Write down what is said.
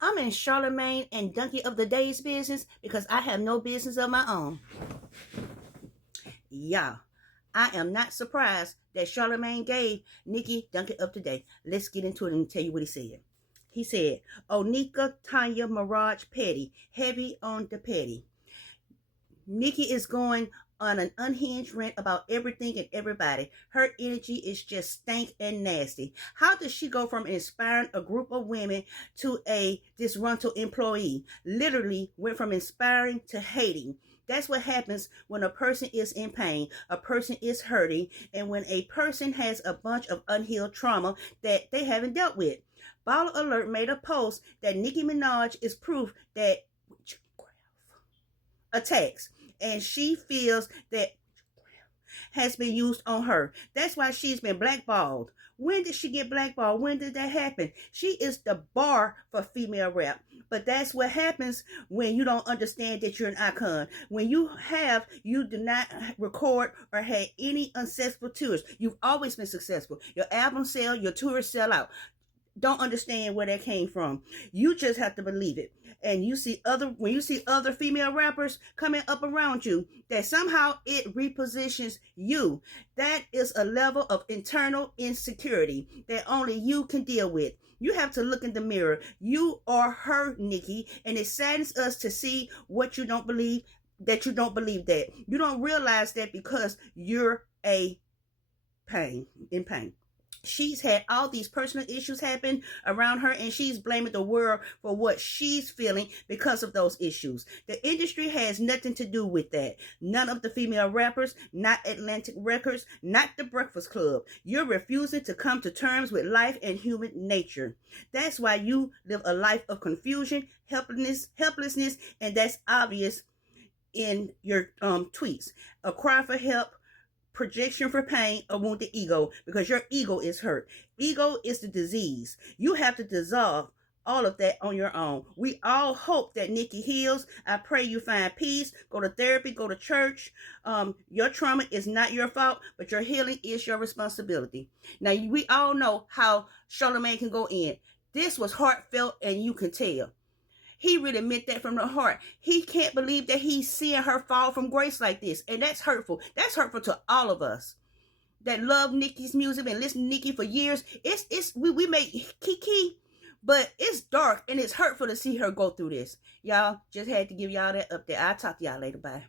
I'm in Charlamagne and Donkey of the Day's business because I have no business of my own. Yeah, I am not surprised that Charlamagne gave Nicki Donkey of the Day. Let's get into it and tell you what he said. He said, Onika Tanya Mirage Petty, heavy on the petty. Nicki is going on an unhinged rant about everything and everybody. Her energy is just stank and nasty. How does she go from inspiring a group of women to a disgruntled employee? Literally went from inspiring to hating. That's what happens when a person is in pain, a person is hurting, and when a person has a bunch of unhealed trauma that they haven't dealt with. Baller Alert made a post that Nicki Minaj is proof that attacks, and she feels that has been used on her. That's why she's been blackballed. When did she get blackballed? When did that happen? She is the bar for female rap. But that's what happens when you don't understand that you're an icon. When you do not record or had any unsuccessful tours. You've always been successful. Your albums sell, your tours sell out. Don't understand where that came from. You just have to believe it. And when you see other female rappers coming up around you, that somehow it repositions you. That is a level of internal insecurity that only you can deal with. You have to look in the mirror. You are her, Nicki, and it saddens us to see what you don't believe, that you don't believe that. You don't realize that because you're in pain. She's had all these personal issues happen around her, and she's blaming the world for what she's feeling because of those issues. The industry has nothing to do with that. None of the female rappers, not Atlantic Records, not the Breakfast Club. You're refusing to come to terms with life and human nature. That's why you live a life of confusion, helplessness, and that's obvious in your tweets. A cry for help, projection for pain, a wounded ego, because your ego is hurt. Ego is the disease. You have to dissolve all of that on your own. We all hope that Nicki heals. I pray you find peace. Go to therapy, go to church. Your trauma is not your fault, but your healing is your responsibility. Now, we all know how Charlamagne can go in. This was heartfelt, and you can tell. He really meant that from the heart. He can't believe that he's seeing her fall from grace like this. And that's hurtful. That's hurtful to all of us that love Nicki's music and listen to Nicki for years. We make Kiki, but it's dark and it's hurtful to see her go through this. Y'all, just had to give y'all that update. I'll talk to y'all later. Bye.